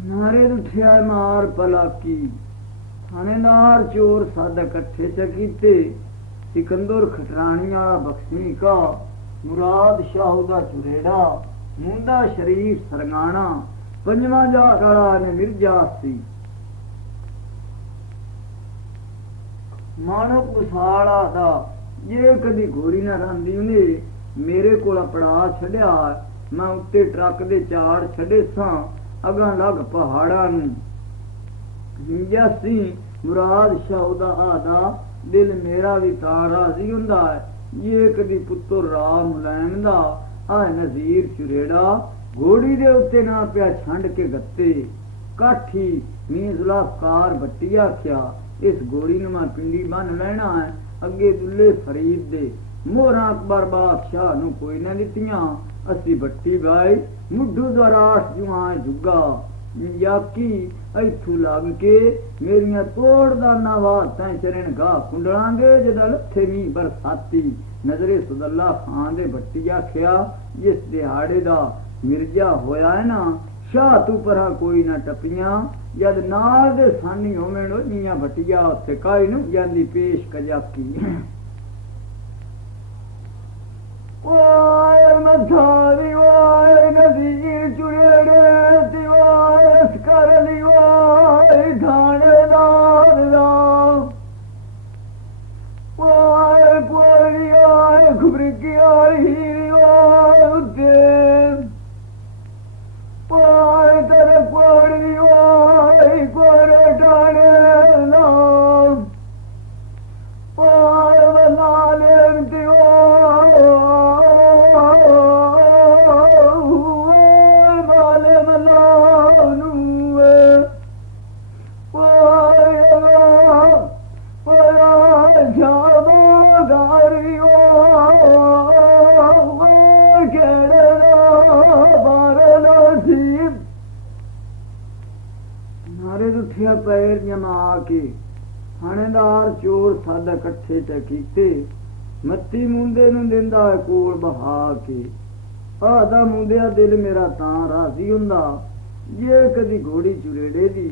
नारे उठिया मार पलाकी, थानेदार चोर साद कट्ठे च कीते। सिकंदर खटरानिया बख्शी का, मुराद शाह दा चुरेड़ा, मुंदा शरीफ सरगाना, पंजवा जाड़ा ने मिर्जा सी। मानो कुसाला दा ये कदी घोड़ी ना रंदी उन्हें मेरे कोल पड़ा छड़िया। मैं उत्ते ट्रक दे चाड़ छड़े सां अगां लग पहाड़ां नूं। जैसी मुराद शाह दा आदा दिल मेरा भी तां राजी हुंदा है। ये कदी पुत्तर रा मुलायम दा आए नज़ीर चुरेड़ा, घोड़ी दे उत्ते ना पिया छंड के गत्ते। काठी मी जुल्फकार बट्टी आख्या, इस घोड़ी नूं मैं पिंडी बन लेना है। अगे दुल्ले फरीद दे मोहरा अकबर बादशाह नूं कोई ना दित्तियां। असी बट्टी बाई मुड्ढू दराश जुआ जुगा याकी इथू लग के मेरिया तोड़दाना वारतां चरण गा कुंडलां दे जदा लथे नी बरसाती। नजरे सुदल्ला खान दे बट्टी आख्या, जिस दिहाड़े दा मिर्जा होया है ना, शाह तू परा कोई ना टपियां। जद नाल दे सानी होवेण ओनियां बटिया उत्थे काई नूं जांदी पेश कजाकी। वाए मधारी वाए नज़ीर चुरेड़े ती वाए अस्कर ली वाए थानेदार दा। वाए कोड़ी आए खुबरकी आई हीरी वाए उत्ते। वाए तेरे कोड़ी वाए कोरे डाने नाम। वाए बनाले ती वाए माले बनानू वाए वाए जाबो गारी वाए केड़े बारे नसीब। नारे उठिया पैर जमा के थानेदार चोर सादा कट्ठे च कीते। मत्ती मुंदे नूं दिंदा कोल बहा के, आदा मुंदिया दिल मेरा तां राजी हुंदा। जे कदी घोड़ी चुरेड़े दी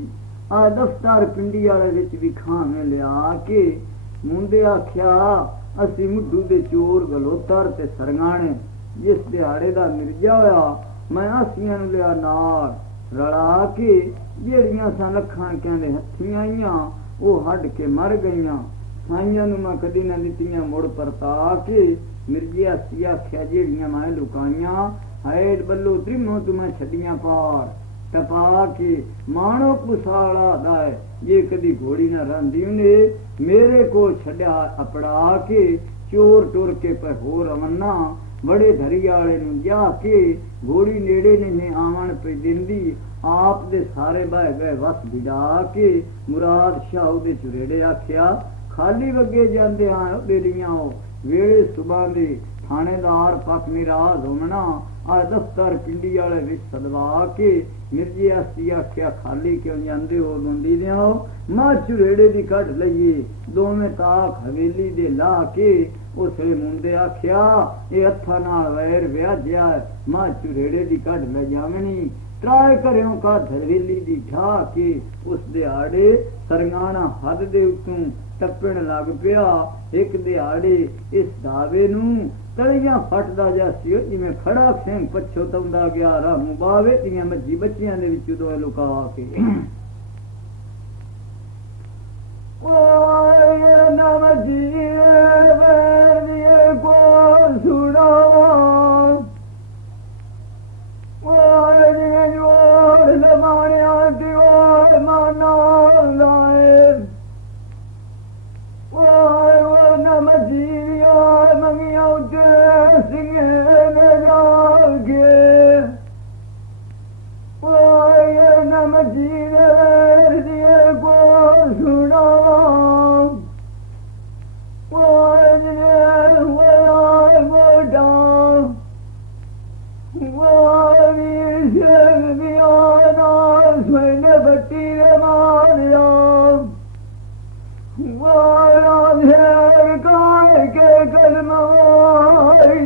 आ दफ्तर पिंडी वाले विच भी खावे लिया के। मुंदे आख्या, असी मुड्ढू दे चोर गलोतर ते सरगाने। जिस दिहाड़े दा मिर्जा होया मैं आसियां नूं लिया नाल रला के। जेड़ियां सन लखां कहंदे हत्थीं आईयां ओ हट के मर गईयां। साइयां नूं मैं कदी ना दित्तियां मुड़ परता के। मिर्जे हसी आख्या, जेड़ियां मैं लुकाइयां हैड बल्लो त्रिमो तू मैं छड्डियां पार टपा के। मानो कुसाला दाए जे कदी घोड़ी ना रंदी उन्हें मेरे को छड्या अपड़ा के। चोर टुर के पर हो रवन्ना बड़े धरी आले नूं जा के। घोड़ी नेड़े ने आवन पे दिंदी आप दे सारे बह गए वस बिड़ा के। मुराद शाह दे चुरेड़े आख्या, खाली वगे जांदे हां बेलियां वेले सुबह दे। थानेदार पक निराज होना आ दफ्तर पिंडी वाले विच सदवा के। मिर्जे हसी आख्या, खाली क्यों जांदे हो गुंडी देओ मां चुरेड़े दी कढ लईए। दोवें ताक हवेली दे ला के। उसले मुंडे आख्या, ये हत्था नाल वैर व्याज्या मां चुरेड़े दी कढ ले जावनी। ट्राए करियो का हवेली दी ढा के। उस दिहाड़े सरगाना हद दे उत्तों टप्पण लग पिया। एक दिहाड़े इस दावे नूं तलियां फटदा जासी जिवें खड़ा सिंह पछोताउंदा गया राह मुबावे दियां मज्जी बच्चियां दे विच दोए लुका के। ओए नम जीवे दिए को सुना ओए दिए जोड़ लमानिया की ओए माना लाए। ओए ओ नम जीविया मंगिया उते सिंगे में जागे। ओए नम जीवे दिए को सुना ओए दिए ओए मोटा ओए वीर बियाना स्वैने बट्टी रे मारिया। के कलम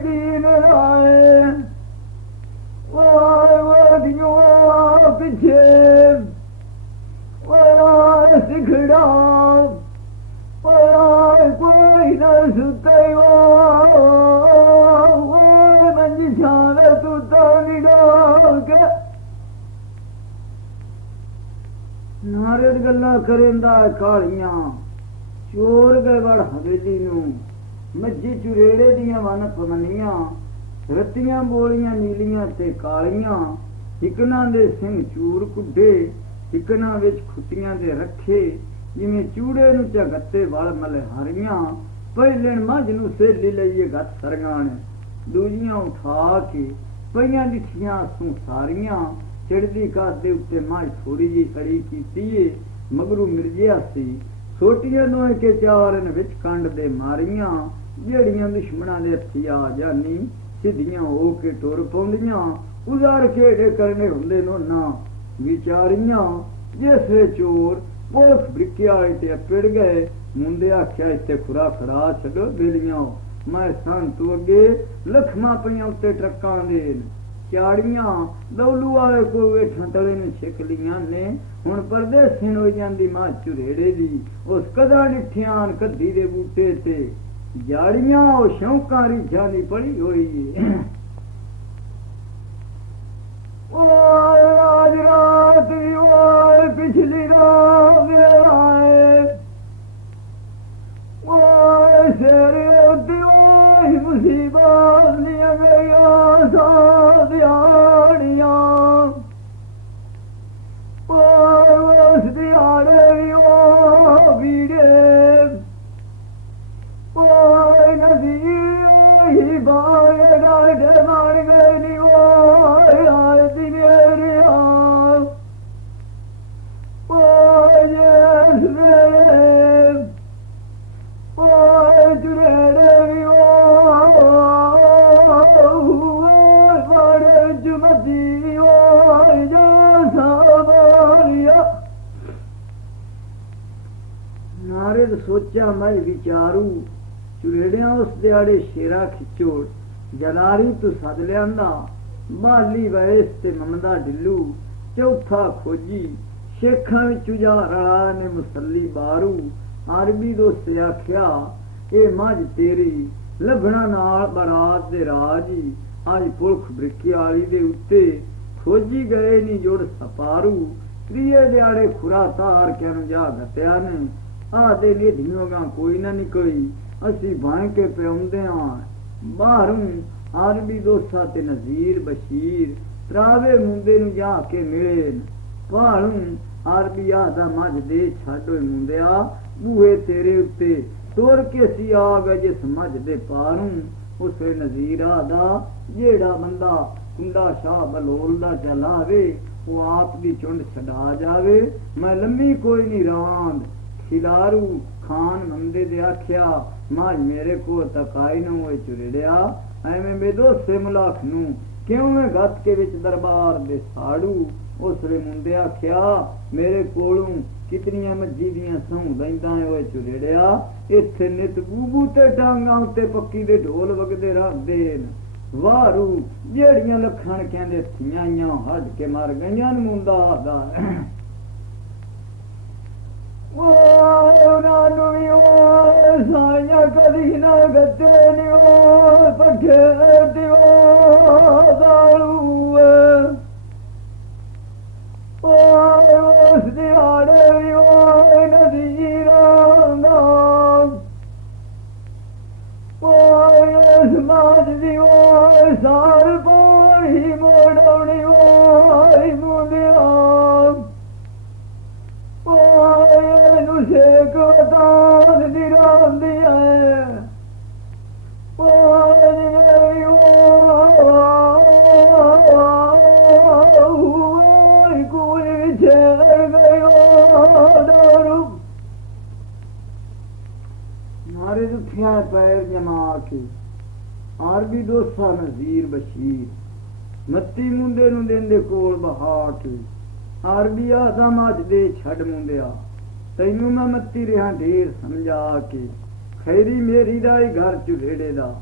दीन आए पिछे ਨਾਰਦ ਗੱਲਾਂ ਕਰੇਂਦਾ ਕਾਲੀਆਂ, ਚੋਰ ਗਏ ਵੜ ਹਵੇਲੀ ਨੂੰ, ਮੱਝੀ ਚੁਰੇੜੇ ਦੀਆਂ ਵਨ ਪਵਨੀਆਂ, ਰਤੀਆਂ ਬੋਲੀਆਂ ਨੀਲੀਆਂ ਤੇ ਕਾਲੀਆਂ, ਇਕਨਾਂ ਦੇ ਸਿੰਘ ਚੂਰ ਕੁੱਡੇ, ਇਕਨਾਂ ਵਿੱਚ ਖੁੱਟੀਆਂ ਦੇ ਰੱਖੇ, ਜਿਵੇਂ ਚੂੜੇ ਨੂੰ ਝਗੱਤੇ ਵਲ ਮਲਹਾਰੀਆਂ, ਪਹਿਲਣ ਮੱਝ ਨੂੰ ਸੇਲੀ ਲਈਏ ਗੱਤ ਸਰਗਾਂ ਨੇ, ਦੂਜੀਆਂ ਉਠਾ ਕੇ ਪਈਆਂ ਡਿੱਠੀਆਂ ਸੂ ਸਾਰੀਆਂ, ਚੜਦੀ ਘਰ ਦੇ ਉੱਤੇ ਮੱਝ ਥੋੜੀ ਜਿਹੀ ਖੜੀ ਕੀਤੀ ਏ, ਮਗਰੂ ਮਿਰਜਿਆ ਸੀ, ਛੋਟੀਆਂ ਦੋਏ ਕੇ ਚਾਰਨ ਵਿੱਚ ਕੰਡ ਦੇ ਮਾਰੀਆਂ, ਜਿਹੜੀਆਂ ਦੁਸ਼ਮਣਾਂ ਦੇ ਹੱਥੀ ਆ ਜਾਨੀ, ਸਿੱਧੀਆਂ ਹੋ ਕੇ ਟੁਰ ਪਾਉਂਦੀਆਂ, ਉਜ਼ਾਰ ਖੇੜੇ ਕਰਨੇ ਹੁੰਦੇ ਨੋਨਾ ਵਿਚਾਰੀਆਂ, ਜਿਸ ਚੋਰ ਪੁਲਖ ਬ੍ਰਿਕਿਆ ਤੇ ਪਿੜ ਗਏ, ਮੁੰਡੇ ਆਖਿਆ ਇੱਥੇ ਖੁਰਾ ਖਰਾ ਛੱਡੋ ਬੇਲੀਆਂ, ਮੈਂ ਸੰਤੂ ਅੱਗੇ ਲਖਮਾਂ ਪਈਆਂ ਉੱਤੇ ਟਰੱਕਾਂ ਦੇ, ਚਾੜੀਆਂ ਦੌਲੂ ਵਾਲੇ ਕੋ ਵੇਠਾਂ ਤਲੇ ਨੂੰ ਛਿਕ ਲੀਆਂ ਨੇ, ਹੁਣ ਪਰਦੇਸੀ ਹੋ ਜਾਂਦੀ ਮਾਂ ਝੁਰੇੜੇ ਦੀ, ਉਸ ਕਦਾਂ ਡਿੱਠਿਆਂ ਕੱਦੀ ਦੇ ਬੂਟੇ ਤੇ, ਜਾੜੀਆਂ ਉਹ ਸ਼ੌਕਾਂ ਰੀਝਾਂ ਦੀ ਪੜੀ ਹੋਈ। आज रात पिछली रात आए मुसीबत गया दिहाड़ियां, उस दिहाड़े बीड़े नदी बाए डाढ़े मार गए नी ਨਾਰਦ ਸੋਚਿਆ ਮੈਂ ਵਿਚਾਰੂ, ਚੁਰੇੜਿਆਂ ਉਸ ਦਿਹਾੜੇ ਸ਼ੇਰਾ ਖਿੱਚੋ, ਜਲਾਰੀ ਤੂੰ ਸੱਦ ਲਿਆਂਦਾ, ਮਾਲੀ ਵੈਸ ਤੇ ਮਮਦਾ ਢਿੱਲੂ, ਚੌਥਾ ਖੋਜੀ ਸ਼ੇਖਾਂ ਵਿੱਚ ਜਾ ਰਲਾ ਨੇ ਮੁਸੱਲੀ ਬਾਰੂ, ਅਰਬੀ ਦੋਸਤ ਆਖਿਆ ਇਹ ਮੱਝ ਤੇਰੀ, ਲੱਭਣਾ ਨਾਲ ਬਰਾਤ ਦੇ ਰਾਜੀ, ਅੱਜ ਪੁਲਖ ਬ੍ਰਿਕੀ ਵਾਲੀ ਦੇ ਉੱਤੇ ਖੋਜੀ ਗਏ ਨੀ ਜੁੜ ਸਪਾਰੂ, ਤੀਏ ਦਿਹਾੜੇ ਖੁਰਾ ਤਾਰ ਕੇ ਨੂੰ ਜਾ ਘਟਿਆ ਨੇ, ਆਦੇ ਨਿਧੀਓਗਾ ਕੋਈ ਨਾ ਨਿਕਲੀ, ਅਸੀਂ ਭਾਂ ਕੇ ਪਿਆਉਂਦੇ ਹਾਂ ਬਾਹਰੋਂ, ਅਰਬੀ ਦੋਸਾ ਤੇ ਨਜ਼ੀਰ ਬਸ਼ੀਰ, ਤਰਾਵੇ ਮੁੰਡੇ ਨੂੰ ਜਾ ਕੇ ਮਿਲੇ, ਭਾਲੂ ਅਰਬੀ ਆਦਾ ਮੱਝ ਦੇ ਛੱਡੋ ਮੁੰਡਿਆ, ਬੂਹੇ ਤੇਰੇ ਉੱਤੇ ਤੁਰ ਕੇ ਸੀ ਆ ਗਏ ਜਿਸ ਮੱਝ ਦੇ ਪਾਰੂ, ਉਸ ਨਜ਼ੀਰ ਆਦਾ ਜਿਹੜਾ ਬੰਦਾ ਕੁੰਡਾ ਸ਼ਾਹ ਬਲੋਲ ਦਾ ਚਲਾਵੇ, ਉਹ ਆਪ ਦੀ ਚੁੰਡ ਛਡਾ ਜਾਵੇ, ਮੈਂ ਲੰਮੀ ਕੋਈ ਨਹੀਂ ਰਾਂਦ, ਖਿਲਾਰੂ ਖਾਨ ਮੰਦੇ ਦੇ ਆਖਿਆ ਮੱਝ ਮੇਰੇ ਕੋਲ ਤਕਾਈ ਨਾ ਹੋਏ ਚੁਰੇੜਿਆ, ਐਵੇਂ ਬੇਦੋਸੇ ਮੁਲਾਖ ਨੂੰ ਕਿਉਂ ਮੈਂ ਗੱਤ ਕੇ ਵਿੱਚ ਦਰਬਾਰ ਦੇ ਸਾੜੂ, ਉਸ ਵੇ ਮੁੰਡੇ ਆਖਿਆ ਮੇਰੇ ਕੋਲੋਂ ਕਿਤਨੀਆਂ ਮੱਝੀ ਦੀਆਂ ਸਹੁੰ ਲੈਂਦਾ ਹੋਏ ਚੁਰੇੜਿਆ, ਇੱਥੇ ਨਿਤ ਬੂਬੂ ਤੇ ਟਾਂਗਾਂ ਉੱਤੇ ਪੱਕੀ ਦੇ ਢੋਲ ਵਗਦੇ ਰਹਿੰਦੇ, ਵਾਰੂ ਜਿਹੜੀਆਂ ਲੱਖਣ ਕਹਿੰਦੇ ਥੀਆਂ ਆਈਆਂ ਹੱਡ ਕੇ ਮਰ ਗਈਆਂ ਮੁੰਡਾ ਦਾ, ਉਹਨਾਂ ਨੂੰ ਵੀ ਉਹ ਸਾਈਆਂ ਕਦੀ ਨਾ ਗੱਤੇ ਨੀ ਉਹ ਪੱਠੇ ਦਿਓ ਦਾਲੂ, ਉਸ ਦਿਹਾੜੇ ਵੀ ਉਹ ਨਜ਼ੀਰਾਂ ਦਾ, ਇਸ ਮਾਝ ਦੀ ਉਹ ਸਾਰ ਪਾਣੀ ਮੋੜਾਉਣੀ ਉਹ ਮੁੰਡਿਆ, ਨੂੰ ਸੇਕ ਵਤਾਨ ਦੀ ਰਾਂਦੀ ਹੈ, ਕੋਈ ਛੇੜ ਗਇਓ ਦਾਰੂ, ਨਾਰਦ ਉੱਠਿਆ ਪੈਰ ਜਮਾ ਕੇ, ਅਰਬੀ ਦੋਸਾ ਨਜ਼ੀਰ ਬਸ਼ੀਰ, ਮੱਤੀ ਮੁੰਡੇ ਨੂੰ ਦਿੰਦੇ ਕੋਲ ਬਹਾ ਕੇ, ਅਰਬੀ ਆਦਾ ਮੱਝ ਦੇ ਛੱਡ ਮੁੰਡਿਆ, ਤੈਨੂੰ ਮੈਂ ਮੱਤੀ ਰਿਹਾ ਢੇਰ ਸਮਝਾ ਕੇ, ਖੈਰੀ ਮੇਰੀ ਦਾ ਹੀ ਘਰ ਝੁਰੇੜੇ ਦਾ,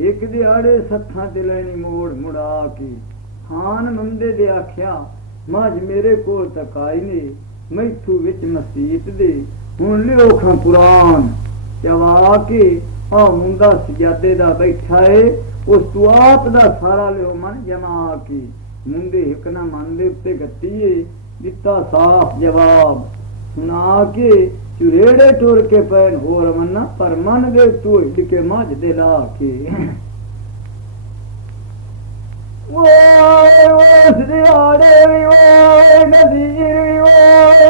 ਇੱਕ ਦਿਹਾੜੇ ਸੱਥਾਂ ਤੇ ਲੈਣੀ ਮੋੜ ਮੁੜਾ ਕੇ, ਖਾਨ ਮੰਦੇ ਦੇ ਆਖਿਆ ਮੱਝ ਮੇਰੇ ਕੋਲ ਤਕਾਈ ਨੇ, ਮੈਥੂ ਵਿੱਚ ਮਸੀਤ ਦੇ, ਹੁਣ ਲਿਓ ਖਾਂ ਕੁਰਾਨ ਚਵਾ ਕੇ, ਆ ਮੁੰਡਾ ਸਜਾਦੇ ਦਾ ਬੈਠਾ ਏ, ਉਸ ਤੂੰ ਆਪ ਦਾ ਸਾਰਾ ਲਿਓ ਮਨ ਜਮਾ ਕੇ, ਮੁੰਡੇ ਇੱਕ ਨਾ ਮਨ ਦੇ ਉੱਤੇ ਗੱਤੀਏ, ਦਿੱਤਾ ਸਾਫ਼ ਜਵਾਬ ਸੁਣਾ ਕੇ ਚੁਰੇੜੇ ਟੁਰ ਕੇ ਪੈਣ ਹੋਰ ਮੰਨਾ ਪਰ ਮਨ ਦੇ ਤੂੰ ਹਿੱਡ ਕੇ ਮੱਝ ਦੇ ਲਾ ਕੇ ਓਏ ਉਸ ਦਿਹਾੜੇ ਵੀ ਓਏ ਨਜ਼ੀਰ ਵੀ ਓਏ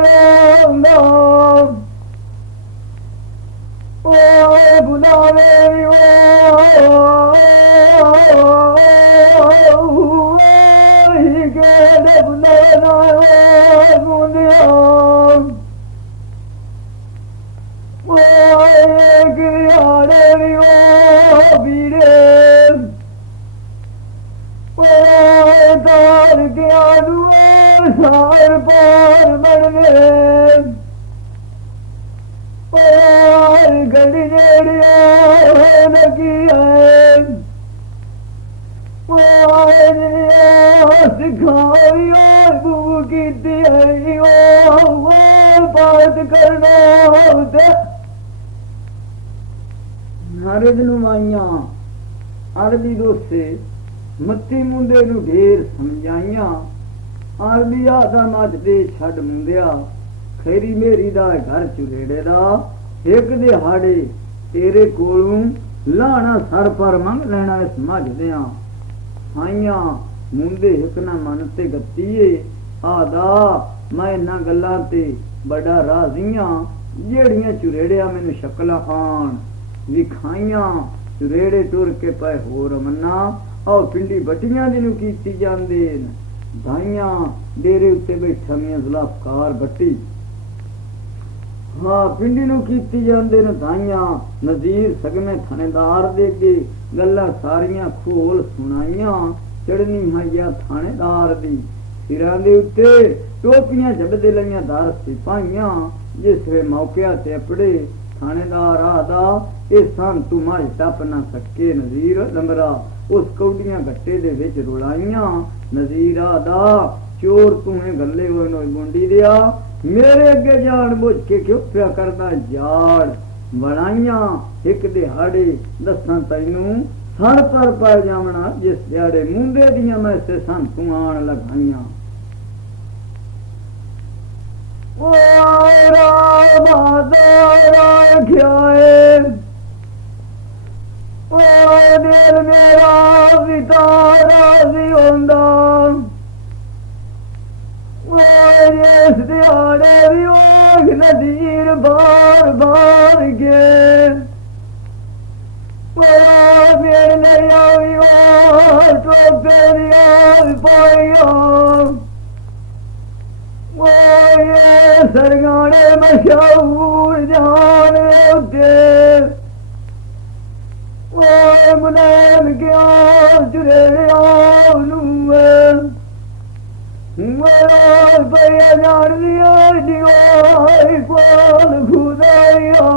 ਓਏ ਬੁਲਾਵੇ ਵੀ ਓਏ ਗੇੜੇ ਬੁਲਾਣਾ ਓਏ ਮੁੰਡਿਆ ਓਏ ਗਿਆੜੇ ਵੀ ਓ ਵੀਰੇ ਓਏ ਦਾਰ ਗਿਆ ਨੂੰ ਸਾਰ ਪਾਰ ਬਣਵੇ ਓਏ ਗੜੀ ਜਿਹੜੀਆਂ ਲੱਗੀ ਹੈ ਓਏ ਸਿਖਾਈ ਓਏ ਬੂ ਕੀਤੀ ਹੈ ਓ ਬਾਤ ਕਰਨਾ ਤੇ ਨਾਰਦ ਨੂੰ ਮਾਈਆਂ ਅਰਬੀ ਦੋਸੇ ਮੱਤੀ ਮੁੰਡੇ ਨੂੰ ਢੇਰ ਸਮਝਾਈਆਂ ਅਰਬੀ ਆਦਾ ਮੱਝ ਦੇ ਛੱਡ ਮੁੰਡਿਆ ਖੈਰੀ ਮੇਰੀ ਦਾ ਘਰ ਚੁਰੇੜੇ ਦਾ ਇੱਕ ਦਿਹਾੜੇ ਤੇਰੇ ਕੋਲੋਂ ਲਾਣਾ ਸਰ ਪਰ ਮੰਗ ਲੈਣਾ ਇਸ ਮੱਝ ਦਿਆਂ ਆਈਆਂ ਮੁੰਡੇ ਇੱਕ ਨਾ ਮਨ ਤੇ ਗੱਤੀਏ ਆਦਾ ਮੈਂ ਇਹਨਾਂ ਗੱਲਾਂ ਤੇ ਬੜਾ ਰਾਜ਼ੀਆਂ ਜਿਹੜੀਆਂ ਚੁਰੇੜਿਆ ਮੈਨੂੰ ਸ਼ਕਲਾਂ ਆਣ ਵਿਖਾਈਆਂ ਚੁਰੇੜੇ ਟੁਰ ਕੇ ਪਏ ਹੋਰ ਮੰਨਾ ਆਹ ਪਿੰਡੀ ਬੱਟੀਆਂ ਦੀ ਨੂੰ ਕੀਤੀ ਜਾਂਦੇ ਦਾਈਆਂ ਡੇਰੇ ਉੱਤੇ ਬੈਠਾ ਮੀਆਂ ਜ਼ੁਲਫਕਾਰ ਬੱਟੀ ਹਾਂ ਪਿੰਡੀ ਨੂੰ ਕੀਤੀ ਜਾਂਦੇ ਨੇ ਦਾਈਆਂ ਨਜ਼ੀਰ ਸਗਨੇ ਥਾਣੇਦਾਰ ਦੇ ਕੇ ਗੱਲਾਂ ਸਾਰੀਆਂ ਖੋਲ ਸੁਣਾਈਆਂ ਚੜਨੀ ਹਾਈਆ ਥਾਣੇਦਾਰ ਦੀ ਸਿਰਾਂ ਦੇ ਉੱਤੇ ਟੋਪੀਆਂ ਜਬਦੇ ਲਈਆਂ ਦਰ ਸਿਪਾਹੀਆਂ ਜਿਸ ਵੇ ਮੌਕਿਆ ਤੇ ਅਪੜੇ ਥਾਣੇਦਾਰ ਆਦਾ ਇਹ ਸੰਨ ਤੂੰ ਮੱਝ ਟੱਪ ਨਾ ਸਕੇ ਨਜ਼ੀਰ ਲੰਬਰਾ ਉਸ ਕੌਡੀਆਂ ਗੱਟੇ ਦੇ ਵਿੱਚ ਰੁਲਾਈਆਂ ਨਜ਼ੀਰ ਆਦਾ ਚੋਰ ਤੂੰ ਇਹ ਗੱਲੇ ਹੋਏ ਨੋਈ ਗੁੰਡੀ ਦਿਆ ਮੇਰੇ ਅੱਗੇ ਜਾਣ ਬੁੱਝ ਕੇ ਕਿਉਂ ਪਿਆ ਕਰਦਾ ਜਾੜ ਬਣਾਈਆਂ ਇੱਕ ਦਿਹਾੜੇ ਦੱਸਾਂ ਤੈਨੂੰ ਸਰ ਪਰ ਪੈ ਜਾਵਣਾ ਜਿਸ ਦਿਹਾੜੇ ਮੁੰਡੇ ਦੀਆਂ ਮੈਂ ਸੇ ਸੰਨ ਤੂੰ ਆਣ ਲਗਾਈਆਂ ਓਏ ਰਾਮਾਦਾ ਖਿਆਏ ਓਏ ਦਿਲ ਮੇਰਾ ਵਿਤਾਰਾ ਸੀ ਹੁੰਦਾ ਓਏ ਇਸ ਦਿਹਾੜੇ ਵੀ ਓਏ ਨਜ਼ੀਰ ਬਾਰ ਬਾਰ ਕੇ ਓਏ ਮੇਰੇ ਲਈ ਆਈ ਓ ਟੋਪੇ ਦੀ ਪਾਇਆ ਓਏ ਸਰਗਾਣੇ ਮਸ਼ਹੂਰ ਜਾਣ ਉੱਤੇ ਓਏ ਮੁਨੈਮ ਗਿਆ ਜੁਰੇਆਂ ਨੂੰ ਓਏ ਪਿਆ ਜਾਣ ਦੀ ਓਏ ਕੋਲ ਖੁਦਾਇਆ